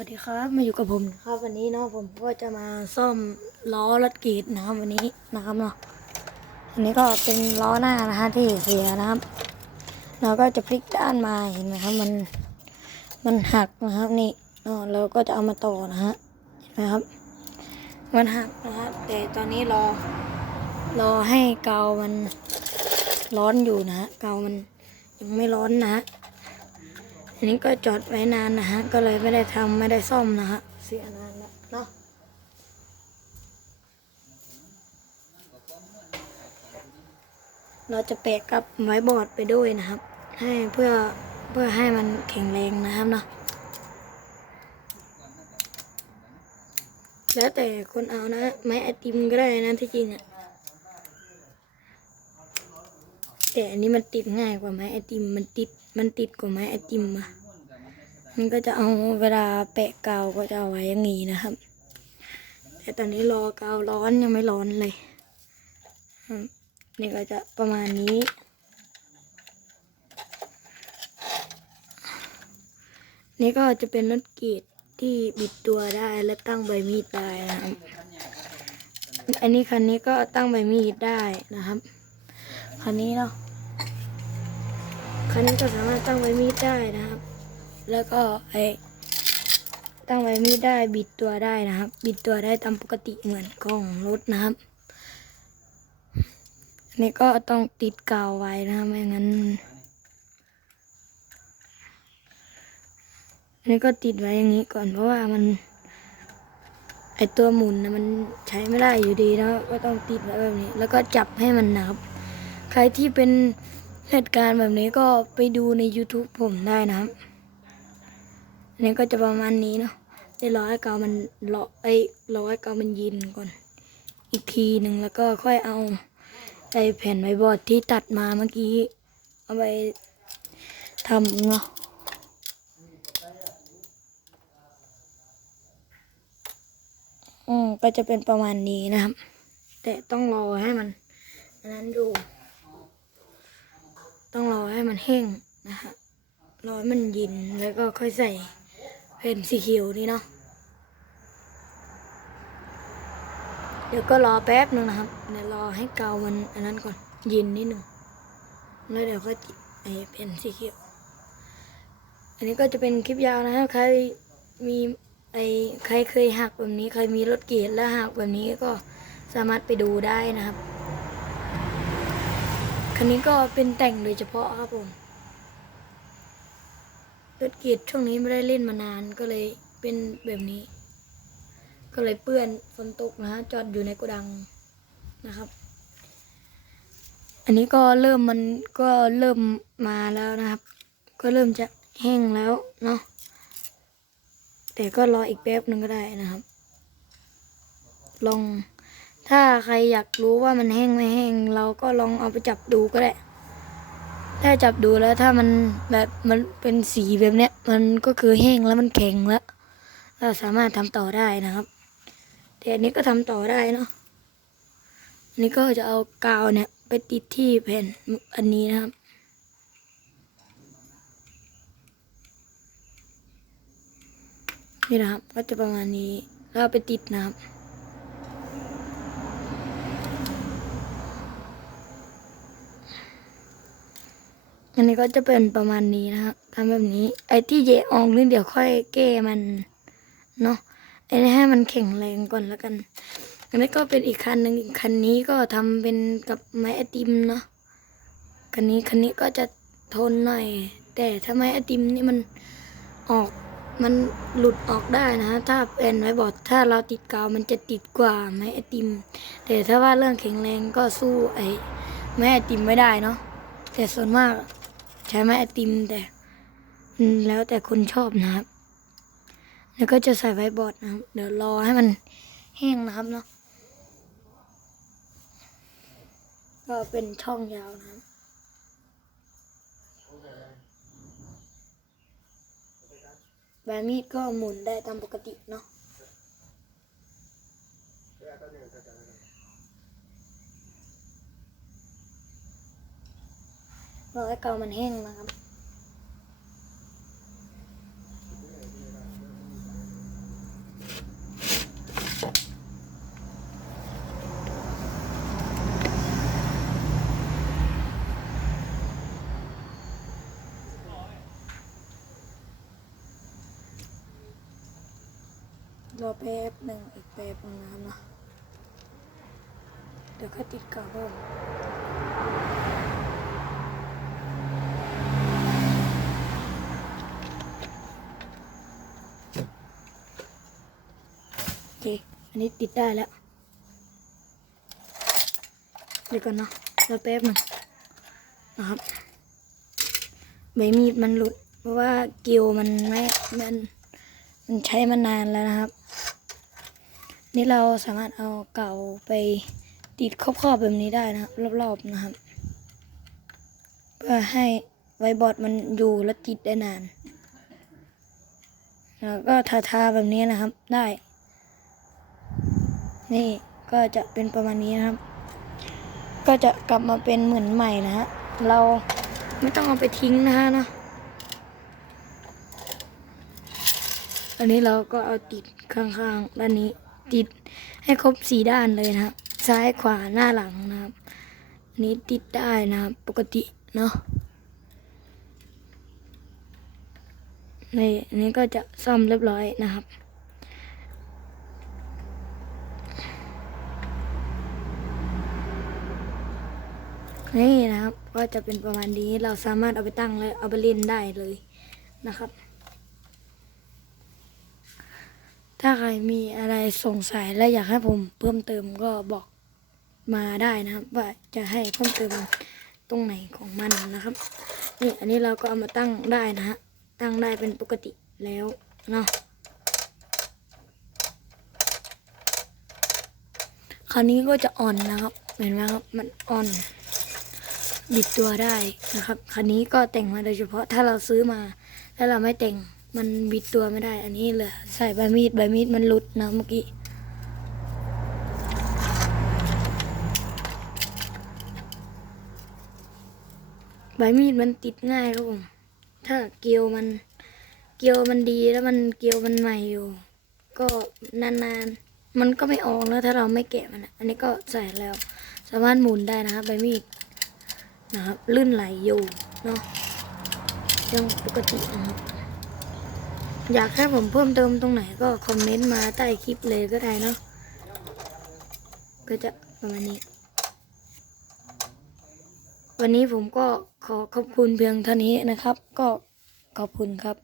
วัสดีครับ มาอยู่กับผมนะครับวันนี้เนาะผมก็จะมาซ่อมล้อรถกรีดนะครับวันนี้นะครับเนาะอันนี้ก็เป็นล้อหน้านะฮะที่เสียนะครับ เราก็จะพลิกด้านมาเห็นไหมครับมันมันหักนะครับนี่เนาะเราก็จะเอามาต่อนะฮะเห็นไหมครับ มันหักนะครับแต่ตอนนี้รอรอให้เกาวมันร้อนอยู่นะฮะเกาวมันยังไม่ร้อนนะฮะ อันนี้ก็จอดไว้นานนะฮะ ก็เลยไม่ได้ทำไม่ได้ซ่อมนะฮะ เสียนานแล้วเนาะเราจะแปะกับไว้บอร์ดไปด้วยนะครับ ให้เพื่อเพื่อให้มันแข็งแรงนะครับเนาะแล้วแต่คนเอานะไม้ไอติมก็ได้นะที่จริงอะ แต่อันนี้มันติดง่ายกว่าไม้ไอติมมันติดมันติดกว่าไม้ไอติมอะมันก็จะเอาเวลาแปะกาวก็จะเอาไว้อย่างนี้นะครับ แต่ตอนนี้รอกาวร้อนยังไม่ร้อนเลยอืมนี่ก็จะประมาณนี้ นี่ก็จะเป็นรถกรีดที่บิดตัวได้และตั้งใบมีดได้นะครับ อันนี้คันนี้ก็ตั้งใบมีดได้นะครับ คันนี้เนาะ คันนี้ก็สามารถตั้งใบมีดได้นะครับ แล้วก็ไอตั้งใบมีดได้บิดตัวได้นะครับ บิดตัวได้ตามปกติเหมือนของรถนะครับอันนี้ก็ต้องติดกาวไว้นะครับไม่งั้นอันนี้ก็ติดไว้อย่างนี้ก่อนเพราะว่ามัน ไอตัวหมุนนะมันใช้ไม่ได้อยู่ดีแล้วก็ต้องติดไว้แบบนี้ แล้วก็จับให้มันนะครับ ใครที่เป็น เหตุการณ์แบบนี้ก็ไปดูใน YouTube ผมได้นะครับอันนี้ก็จะประมาณนี้เนาะได้รอให้เกามันรอไอ้รอให้เกามันยินก่อน อีกทีหนึ่งแล้วก็ค่อยเอาไอ้แผ่นไม้บอร์ดที่ตัดมาเมื่อกี้ เอาไปทำเนาะอืมก็จะเป็นประมาณนี้นะครับ แต่ต้องรอให้มันอันนั้นอยู่ ต้องรอให้มันแห้งนะฮะรอให้มันเยินแล้วก็ค่อยใส่แผ่นสีเขียวนี่เนาะเดี๋ยวก็รอแป๊บหนึ่งนะครับเดี๋ยวรอให้เกามันอันนั้นก่อนเยินนิดหนึ่งแล้วเดี๋ยวค่อยติดไอ้แผ่นสีเขียวอันนี้ก็จะเป็นคลิปยาวนะครับใครมีไอ้ใครเคยหักแบบนี้ ใครมีรถเกียร์แล้วหักแบบนี้ก็สามารถไปดูได้นะครับ คันนี้ก็เป็นแต่งโดยเฉพาะครับผมเรถเกียร์ช่วงนี้ไม่ได้เล่นมานานก็เลยเป็นแบบนี้ ก็เลยเปื้อนฝนตกนะฮะจอดอยู่ในโกดังนะครับ อันนี้ก็เริ่มมันก็เริ่มมาแล้วนะครับ ก็เริ่มจะแห้งแล้วเนาะแต่ก็รออีกแป๊บหนึ่งก็ได้นะครับ ลอง ถ้าใครอยากรู้ว่ามันแห้งไม่แห้ง เราก็ลองเอาไปจับดูก็ได้ ถ้าจับดูแล้วถ้ามันแบบมันเป็นสีแบบเนี้ย มันก็คือแห้งแล้วมันแข็งแล้ว เราสามารถทำต่อได้นะครับแต่อันนี้ก็ทำต่อได้เนาะอันนี้ก็จะเอากาวเนี่ยไปติดที่แผ่นอันนี้นะครับนี่นะครับก็จะประมาณนี้แล้วเอาไปติดนะครับ อันนี้ก็จะเป็นประมาณนี้นะครับทำแบบนี้ ไอ้ที่เยอองนี่เดี๋ยวค่อยแก้มันเนาะไอ้นี่ให้มันแข็งแรงก่อนแล้วกัน อันนี้ก็เป็นอีกคันหนึ่งอีกคันนี้ก็ทำเป็นกับไม้ไอติมเนาะคันนี้คันนี้ก็จะทนหน่อย แต่ถ้าไม้ไอติมนี่มันออกมันหลุดออกได้นะถ้าเป็นไม้บอร์ดถ้าเราติดกาวมันจะติดกว่าไม้ไอติม แต่ถ้าว่าเรื่องแข็งแรงก็สู้ไอ้ไม้ไอติมไม่ได้เนาะแต่ส่วนมาก ใช้ไม้ไอติมแต่แล้วแต่คนชอบนะครับ แล้วก็จะใส่ไว้บอร์ดนะครับ เดี๋ยวรอให้มันแห้งนะครับเนาะก็เป็นช่องยาวนะครับใบมีดก็หมุนได้ตามปกติเนาะ รอให้เกามันแห้งนะครับรอแป๊บหนึ่งอีกแป๊บนึงนะครับเนาะเดี๋ยวค่ติดกาว่ม โอเค อันนี้ติดได้แล้ว เดี๋ยวก่อนเนาะรอแป๊บหนึ่งนะครับใบมีดมันหลุด เพราะว่าเกลียวมันไม่ มันมันใช้มานานแล้วนะครับ นี่เราสามารถเอาเก่าไปติดครอบๆแบบนี้ได้นะครับรอบๆนะครับ พื่อให้ไวบอร์ดมันอยู่และติดได้นาน แล้วก็ทาๆแบบนี้นะครับได้ นี่ก็จะเป็นประมาณนี้นะครับ ก็จะกลับมาเป็นเหมือนใหม่นะฮะ เราไม่ต้องเอาไปทิ้งนะฮะเนาะอันนี้เราก็เอาติดข้างๆด้านนี้ติดให้ครบสีด้านเลยนะครับ ซ้ายขวาหน้าหลังนะครับนนี้ติดได้นะครับ ปกติ เนาะนี่นี้ก็จะซ่อมเรียบร้อยนะครับ นี่นะครับ ก็จะเป็นประมาณนี้เราสามารถเอาไปตั้งและเอาไปเล่นได้เลยนะครับ ถ้าใครมีอะไรสงสัยและอยากให้ผมเพิ่มเติมก็บอกมาได้นะครับ ว่าจะให้เพิ่มเติม ตรงไหนของมันนะครับ นี่อันนี้เราก็เอามาตั้งได้นะฮะ ตั้งได้เป็นปกติแล้วเนาะคราวนี้ก็จะอ่อนนะครับ เห็นไหมครับ มันอ่อนบิดตัวได้นะครับคันนี้ก็แต่งมาโดยเฉพาะถ้าเราซื้อมา ถ้าเราไม่แต่งมันบิดตัวไม่ได้ อันนี้เลือใส่ใบมีดใบมีดมันหลุดนะเมื่อกี้ ใบมีดมันติดง่ายครับผมถ้าเกลียวมัน เกลียวมันดีแล้วมันเกลียวมันใหม่อยู่ ก็นานๆ มันก็ไม่ออกแล้วถ้าเราไม่แกะมันอะอันนี้ก็ใส่แล้ว สามารถหมุนได้นะครับใบมีดนะครับลื่นไหลอยู่เนาะยังปกตินะครับอยากให้ผมเพิ่มเติมตรงไหนก็คอมเมนต์มาใต้คลิปเลยก็ได้เนาะก็จะประมาณนี้ วันนี้ผมก็ขอขอบคุณเพียงเท่านี้นะครับ ก็ขอบคุณครับ